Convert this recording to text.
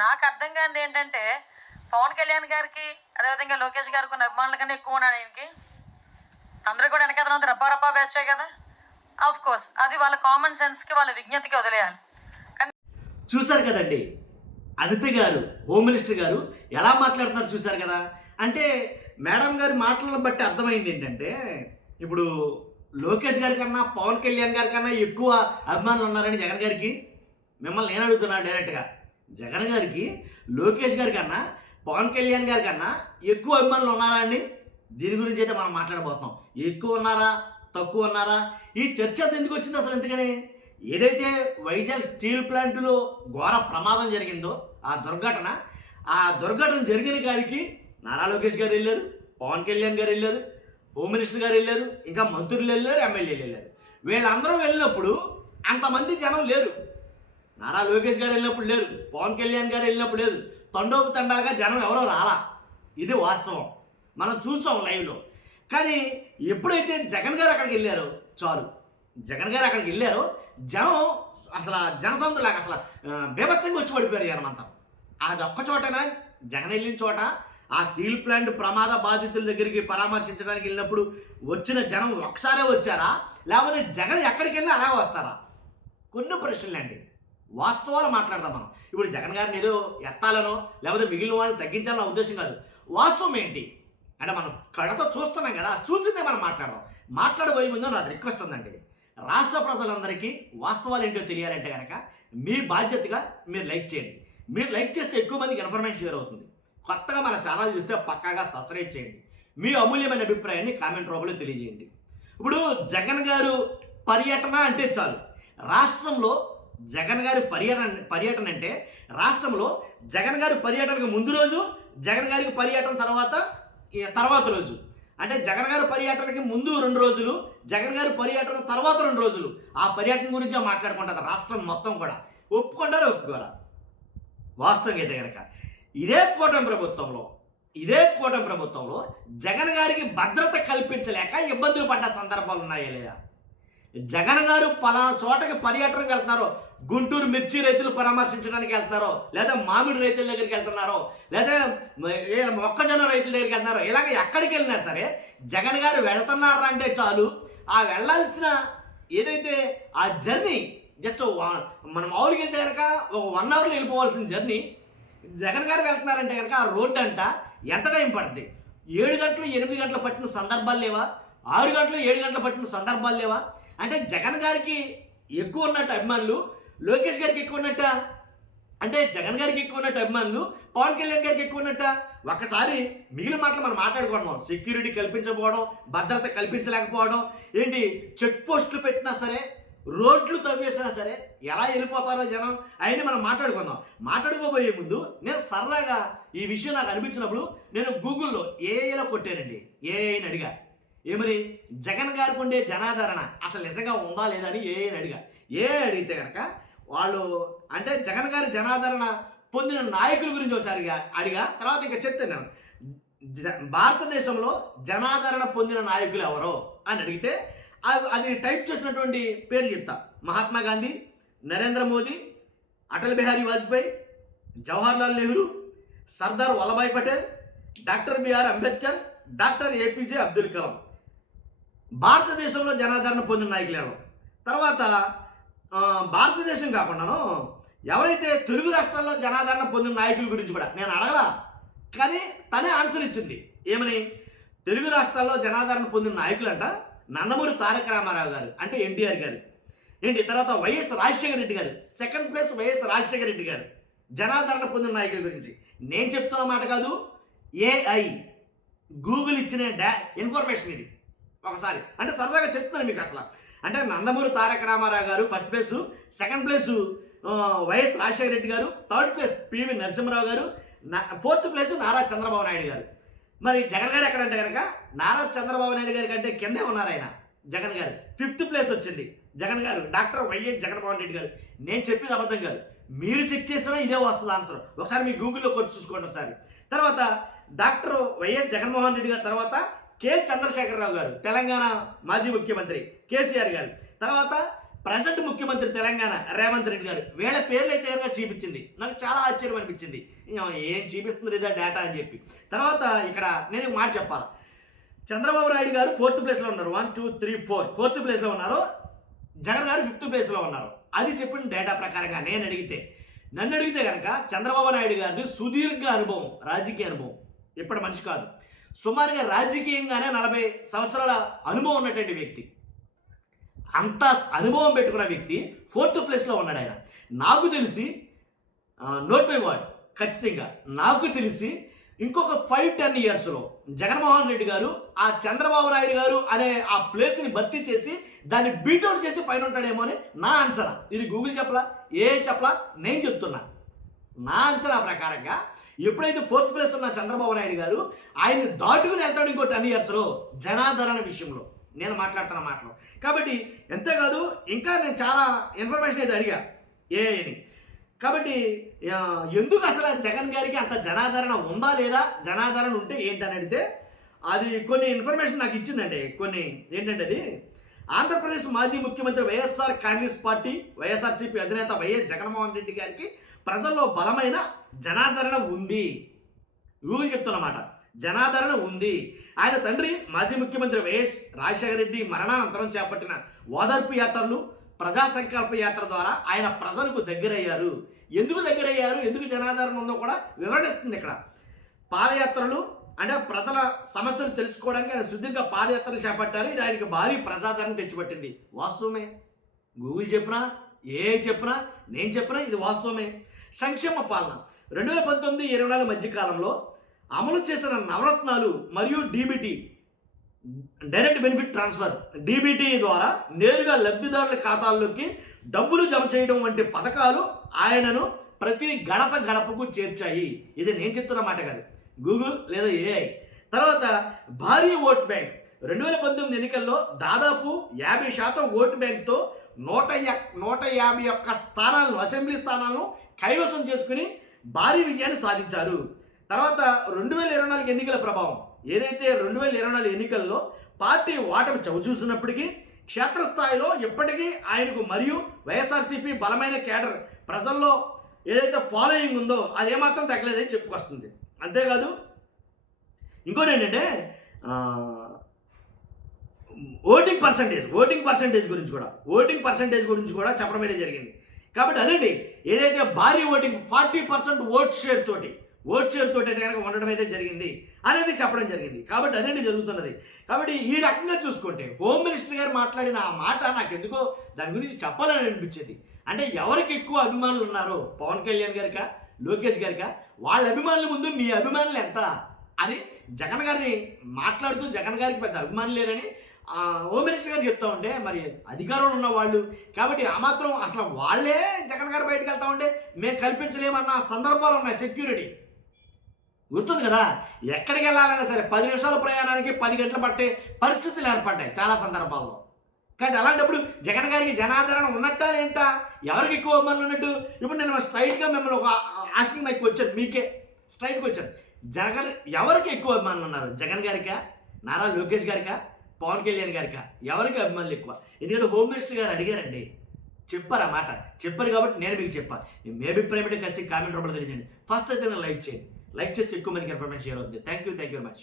నాకు అర్థం కానిది ఏంటంటే పవన్ కళ్యాణ్ గారికి అదేవిధంగా లోకేష్ గారికి ఉన్న అభిమానుల కన్నా ఎక్కువ ఉన్నాడు ఆయనకి. అందరూ కూడా వెనకాల రప్పా రప్పా బ్యాచే కదా. ఆఫ్ కోర్స్ అది వాళ్ళ కామన్ సెన్స్కి వాళ్ళ విజ్ఞతకి వదిలేయాలి. చూశారు కదండి అనిత గారు, హోమ్ మినిస్టర్ గారు ఎలా మాట్లాడుతున్నారు చూశారు కదా. అంటే మేడం గారి మాటలను బట్టి అర్థమైంది ఏంటంటే, ఇప్పుడు లోకేష్ గారి కన్నా పవన్ కళ్యాణ్ గారి కన్నా ఎక్కువ అభిమానులు ఉన్నారని జగన్ గారికి. మిమ్మల్ని నేను అడుగుతున్నాను డైరెక్ట్గా, జగన్ గారికి లోకేష్ గారి కన్నా పవన్ కళ్యాణ్ గారి కన్నా ఎక్కువ అభిమానులు ఉన్నారా అండి? దీని గురించి అయితే మనం మాట్లాడబోతున్నాం. ఎక్కువ ఉన్నారా, తక్కువ ఉన్నారా, ఈ చర్చ ఎందుకు వచ్చింది అసలు? ఎందుకని ఏదైతే వైజాగ్ స్టీల్ ప్లాంటులో ఘోర ప్రమాదం జరిగిందో ఆ దుర్ఘటన జరిగిన కాడికి నారా లోకేష్ గారు వెళ్ళారు, పవన్ కళ్యాణ్ గారు వెళ్ళారు, హోమ్ మినిస్టర్ గారు వెళ్ళారు, ఇంకా మంత్రులు వెళ్ళారు, ఎమ్మెల్యేలు వెళ్ళారు. వీళ్ళందరూ వెళ్ళినప్పుడు అంతమంది జనం లేరు. నారా లోకేష్ గారు వెళ్ళినప్పుడు లేరు, పవన్ కళ్యాణ్ గారు వెళ్ళినప్పుడు లేదు. తండోపు తండాలుగా జనం ఎవరో రాలా. ఇది వాస్తవం, మనం చూసాం లైవ్లో. కానీ ఎప్పుడైతే జగన్ గారు అక్కడికి వెళ్ళారో చాలు, జగన్ గారు అక్కడికి వెళ్ళారో జనం అసలు జనసంతులాగా అసలు బేభత్సంగా వచ్చి పడిపోయారు జనం అంతా. అది ఒక్క చోటనా జగన్ వెళ్ళిన చోట ఆ స్టీల్ ప్లాంట్ ప్రమాద బాధితుల దగ్గరికి పరామర్శించడానికి వెళ్ళినప్పుడు వచ్చిన జనం ఒకసారే వచ్చారా, లేకపోతే జగన్ ఎక్కడికి వెళ్ళినా అలాగే వస్తారా? కొన్ని ప్రశ్నలు అండి, వాస్తవాలు మాట్లాడదాం మనం. ఇప్పుడు జగన్ గారిని ఏదో ఎత్తాలనో లేకపోతే మిగిలిన వాళ్ళని తగ్గించాలన్న ఉద్దేశం కాదు. వాస్తవం ఏంటి అంటే మనం కళ్ళతో చూస్తున్నాం కదా, చూసిందే మనం మాట్లాడదాం. మాట్లాడబోయే ముందు నాకు రిక్వెస్ట్ ఉందండి, రాష్ట్ర ప్రజలందరికీ వాస్తవాలు ఏంటో తెలియాలంటే కనుక మీ బాధ్యతగా మీరు లైక్ చేయండి. మీరు లైక్ చేస్తే ఎక్కువ మందికి ఇన్ఫర్మేషన్ షేర్ అవుతుంది. కొత్తగా మన ఛానల్ చూస్తే పక్కాగా సబ్స్క్రైబ్ చేయండి. మీ అమూల్యమైన అభిప్రాయాన్ని కామెంట్ రూపంలో తెలియజేయండి. ఇప్పుడు జగన్ గారు పర్యటన అంటే చాలు, రాష్ట్రంలో జగన్ గారి పర్యటన అంటే రాష్ట్రంలో జగన్ గారి పర్యటనకు ముందు రోజు, జగన్ గారికి పర్యటన తర్వాత రోజు, అంటే జగన్ గారి పర్యటనకి ముందు 2 రోజులు, జగన్ గారి పర్యటన తర్వాత 2 రోజులు ఆ పర్యటన గురించే మాట్లాడుకుంటారు రాష్ట్రం మొత్తం కూడా. ఒప్పుకుంటారా ఒప్పుకోరా? వాస్తవం అయితే కనుక ఇదే కూటమి ప్రభుత్వంలో జగన్ గారికి భద్రత కల్పించలేక ఇబ్బందులు పడ్డ సందర్భాలు ఉన్నాయా లేదా? జగన్ గారు పలానా చోటకి పర్యటనకు వెళ్తున్నారో, గుంటూరు మిర్చి రైతులు పరామర్శించడానికి వెళ్తున్నారో, లేదా మామిడి రైతుల దగ్గరికి వెళ్తున్నారో, లేదా మొక్కజొన్న రైతుల దగ్గరికి వెళ్తున్నారో, ఇలాగ ఎక్కడికి వెళ్ళినా సరే జగన్ గారు వెళ్తున్నారా అంటే చాలు, ఆ వెళ్ళాల్సిన ఏదైతే ఆ జర్నీ జస్ట్ మనం మామూలుగా వెళ్తే కనుక ఒక 1 అవర్లో వెళ్ళిపోవాల్సిన జర్నీ జగన్ గారు వెళ్తున్నారంటే కనుక ఆ రోడ్డు అంట ఎంత టైం పడుతుంది? 7 గంటలు 8 గంటలు పట్టిన సందర్భాలు లేవా? 6 గంటలు 7 గంటలు పట్టిన సందర్భాలు లేవా? అంటే జగన్ గారికి ఎక్కువ ఉన్నట్టు అభిమానులు, లోకేష్ గారికి ఎక్కువ ఉన్నట్ట? అంటే జగన్ గారికి ఎక్కువ ఉన్నట్టు అభిమానులు, పవన్ కళ్యాణ్ గారికి ఎక్కువ ఉన్నట్ట? ఒక్కసారి మిగిలిన మాటలు మనం మాట్లాడుకున్నాం. సెక్యూరిటీ కల్పించకపోవడం, భద్రత కల్పించలేకపోవడం, ఏంటి చెక్ పోస్టులు పెట్టినా సరే, రోడ్లు తవ్వేసినా సరే ఎలా వెళ్ళిపోతారో జనం, అవన్నీ మనం మాట్లాడుకుందాం. మాట్లాడుకోబోయే ముందు నేను సరదాగా ఈ విషయం నాకు అనిపించినప్పుడు నేను గూగుల్లో ఏఐలో కొట్టానండి. ఏఐని అడిగా, ఏమని జగన్ గారికి ఉండే జనాదరణ అసలు నిజంగా ఉందా లేదా అని ఏఐని అడిగా. అడిగితే కనుక వాళ్ళు అంటే జగన్ గారి జనాదరణ పొందిన నాయకుల గురించి ఒకసారి అడిగా. తర్వాత ఇంకా చెప్తాను నేను, భారతదేశంలో జనాదరణ పొందిన నాయకులు ఎవరో అని అడిగితే అది టైప్ చేసినటువంటి పేర్లు చెప్తా. Mahatma Gandhi, Narendra Modi, Atal Bihari Vajpayee, Jawaharlal Nehru, Sardar Vallabhbhai Patel, doctor BR Ambedkar, doctor APJ Abdul Kalam భారతదేశంలో జనాదరణ పొందిన నాయకులు ఎవరు. తర్వాత భారతదేశం కాకుండాను ఎవరైతే తెలుగు రాష్ట్రాల్లో జనాదరణ పొందిన నాయకుల గురించి కూడా నేను అడగలా, కానీ తనే ఆన్సర్ ఇచ్చింది. ఏమని? తెలుగు రాష్ట్రాల్లో జనాదరణ పొందిన నాయకులంట నందమూరి తారక రామారావు గారు, అంటే ఎన్టీఆర్ గారు, ఏంటి తర్వాత వైఎస్ రాజశేఖర రెడ్డి గారు, second place YS Rajasekhara Reddy గారు జనాదరణ పొందిన నాయకుల గురించి నేను చెప్తున్న మాట కాదు, ఏఐ గూగుల్ ఇచ్చిన ఇన్ఫర్మేషన్ ఇది. ఒకసారి అంటే సరదాగా చెప్తున్నాను మీకు. అసలు అంటే నందమూరి తారక రామారావు గారు first place, second place YS Rajasekhara Reddy గారు, థర్డ్ ప్లేస్ పివి నరసింహరావు గారు, ఫోర్త్ ప్లేసు నారా చంద్రబాబు నాయుడు గారు. మరి జగన్ గారు ఎక్కడంటే కనుక నారా చంద్రబాబు నాయుడు గారి కంటే కిందే ఉన్నారు ఆయన. జగన్ గారు 5th ప్లేస్ వచ్చింది. జగన్ గారు డాక్టర్ వైఎస్ జగన్మోహన్ రెడ్డి గారు. నేను చెప్పేది అబద్ధం కాదు, మీరు చెక్ చేసినా ఇదే వస్తుంది ఆన్సర్. ఒకసారి మీ గూగుల్లో కొట్టి చూసుకోండి ఒకసారి. తర్వాత డాక్టర్ వైఎస్ జగన్మోహన్ రెడ్డి గారు తర్వాత కె చంద్రశేఖరరావు గారు, తెలంగాణ మాజీ ముఖ్యమంత్రి కేసీఆర్ గారు, తర్వాత ప్రజెంట్ ముఖ్యమంత్రి తెలంగాణ రేవంత్ రెడ్డి గారు వీళ్ళ పేర్లు అయితే కనుక చూపించింది. నాకు చాలా ఆశ్చర్యం అనిపించింది. ఏం చూపిస్తుంది ఇదా డేటా అని చెప్పి. తర్వాత ఇక్కడ నేను ఒక మాట చెప్పాలి. చంద్రబాబు నాయుడు గారు 4th ప్లేస్లో ఉన్నారు. 1 2 3 4 4th ప్లేస్లో ఉన్నారు. జగన్ గారు 5th ప్లేస్లో ఉన్నారు. అది చెప్పిన డేటా ప్రకారంగా నన్ను అడిగితే కనుక చంద్రబాబు నాయుడు గారిని సుదీర్ఘ అనుభవం, రాజకీయ అనుభవం, ఇప్పటి మనిషి కాదు, సుమారుగా రాజకీయంగానే 40 సంవత్సరాల అనుభవం ఉన్నటువంటి వ్యక్తి, అంత అనుభవం పెట్టుకున్న వ్యక్తి 4th ప్లేస్లో ఉన్నాడు. ఆయన నాకు తెలిసి నోట్ మై వర్డ్, ఖచ్చితంగా నాకు తెలిసి ఇంకొక 5-10 ఇయర్స్లో జగన్మోహన్ రెడ్డి గారు ఆ చంద్రబాబు నాయుడు గారు అనే ఆ ప్లేస్ని భర్తీ చేసి దాన్ని బీట్అవుట్ చేసి పైన ఉంటాడేమో అని నా అంచనా. ఇది గూగుల్ చెప్పలా, చెప్పలా, నేను చెప్తున్నా. నా అంచనా ప్రకారంగా ఎప్పుడైతే 4th ప్లేస్ ఉన్న చంద్రబాబు నాయుడు గారు ఆయన్ని దాటుకుని వెళ్తాడు ఇంకో 10 ఇయర్స్లో జనాదరణ విషయంలో నేను మాట్లాడుతున్న మాటలు. కాబట్టి ఎంతేకాదు ఇంకా నేను చాలా ఇన్ఫర్మేషన్ అయితే అడిగా ఏఐని. కాబట్టి ఎందుకు అసలు జగన్ గారికి అంత జనాదరణ ఉందా లేదా, జనాదరణ ఉంటే ఏంటని అడిగితే అది కొన్ని ఇన్ఫర్మేషన్ నాకు ఇచ్చిందండి. కొన్ని ఏంటంటే అది ఆంధ్రప్రదేశ్ మాజీ ముఖ్యమంత్రి వైఎస్ఆర్ కాంగ్రెస్ పార్టీ వైఎస్ఆర్సీపీ అధినేత వైఎస్ జగన్మోహన్ రెడ్డి గారికి ప్రజల్లో బలమైన జనాదరణ ఉంది. గూగుల్ చెప్తున్నమాట, జనాదరణ ఉంది. ఆయన తండ్రి మాజీ ముఖ్యమంత్రి వైఎస్ రాజశేఖర రెడ్డి మరణానంతరం చేపట్టిన ఓదార్పు యాత్రలు, ప్రజా సంకల్ప యాత్ర ద్వారా ఆయన ప్రజలకు దగ్గరయ్యారు. ఎందుకు దగ్గరయ్యారు, ఎందుకు జనాదరణ ఉందో కూడా వివరణిస్తుంది ఇక్కడ. పాదయాత్రలు అంటే ప్రజల సమస్యలు తెలుసుకోవడానికి ఆయన సుదీర్ఘ పాదయాత్రలు చేపట్టారు. ఇది ఆయనకి భారీ ప్రజాదరణ తెచ్చిపెట్టింది. వాస్తవమే, గూగుల్ చెప్పినా, చెప్పినా, నేను చెప్పినా ఇది వాస్తవమే. సంక్షేమ పాలన 2019-24 మధ్యకాలంలో అమలు చేసిన నవరత్నాలు మరియు DBT, direct benefit transfer, DBT ద్వారా నేరుగా లబ్ధిదారుల ఖాతాల్లోకి డబ్బులు జమ చేయడం వంటి పథకాలు ఆయనను ప్రతి గడపకు చేర్చాయి. ఇది నేను చెప్తున్న మాట కాదు, గూగుల్ లేదా ఏఐ. తర్వాత భారీ ఓట్ బ్యాంక్ 2019 ఎన్నికల్లో దాదాపు 50% ఓటు బ్యాంక్తో 151 స్థానాలను, అసెంబ్లీ స్థానాలను కైవసం చేసుకుని భారీ విజయాన్ని సాధించారు. తర్వాత 2024 ఎన్నికల ప్రభావం, ఏదైతే 2024 ఎన్నికల్లో పార్టీ ఓటమి చవిచూసినప్పటికీ క్షేత్రస్థాయిలో ఇప్పటికీ ఆయనకు మరియు వైఎస్ఆర్సీపీ బలమైన కేడర్, ప్రజల్లో ఏదైతే ఫాలోయింగ్ ఉందో అదేమాత్రం తగ్గలేదని చెప్పుకొస్తుంది. అంతేకాదు ఇంకోటి ఏంటంటే ఓటింగ్ పర్సంటేజ్ గురించి కూడా చెప్పడం అయితే జరిగింది. కాబట్టి అదండి ఏదైతే భారీ ఓటింగ్ 40% ఓట్ షేర్ తోటి అయితే కనుక ఉండడం అయితే జరిగింది అనేది చెప్పడం జరిగింది. కాబట్టి అదండి జరుగుతున్నది. కాబట్టి ఈ రకంగా చూసుకుంటే హోమ్ మినిస్టర్ గారు మాట్లాడిన ఆ మాట నాకు ఎందుకో దాని గురించి చెప్పాలని అనిపించేది. అంటే ఎవరికి ఎక్కువ అభిమానులు ఉన్నారో, పవన్ కళ్యాణ్ గారికా, లోకేష్ గారికా, వాళ్ళ అభిమానుల ముందు మీ అభిమానులు ఎంత అని జగన్ గారిని మాట్లాడుతూ జగన్ గారికి పెద్ద అభిమానులు లేరని హోమ్ మినిస్టర్ గారు చెప్తా ఉంటే మరి అధికారంలో ఉన్న వాళ్ళు కాబట్టి ఆ మాత్రం అసలు వాళ్ళే జగన్ గారు బయటకు వెళ్తా ఉంటే మేము కల్పించలేమన్న సందర్భాలు ఉన్నాయి. సెక్యూరిటీ గుర్తుంది కదా, ఎక్కడికి వెళ్ళాలన్నా సరే 10 నిమిషాల ప్రయాణానికి 10 గంటలు పట్టే పరిస్థితులు ఏర్పడ్డాయి చాలా సందర్భాల్లో. కాబట్టి అలాంటప్పుడు జగన్ గారికి జనాదరణ ఉన్నట్టా ఏంటా, ఎవరికి ఎక్కువ అభిమానులు ఉన్నట్టు? ఇప్పుడు నేను స్ట్రైట్గా మిమ్మల్ని ఒక ఆస్కింగ్ మైక్ వచ్చాను, మీకే స్ట్రైట్గా వచ్చాను. జగన్ ఎవరికి ఎక్కువ అభిమానులు ఉన్నారు? జగన్ గారికా, నారా లోకేష్ గారికా, పవన్ కళ్యాణ్ గారికా? ఎవరికి అభిమానులు ఎక్కువ? ఎందుకంటే హోమ్ మినిస్టర్ గారు అడిగారండి, చెప్పారు ఆ మాట, చెప్పారు కాబట్టి నేను మీకు చెప్పాను. మీ అభిప్రాయం అంటే కలిసి కామెంట్ రూపంలో తెలియజేయండి. ఫస్ట్ అయితే లైక్ చేయండి, లైక్ చేస్తే ఎక్కువ మందికి ఇన్ఫర్మేషన్ షేర్ అవుతుంది. Thank you very much.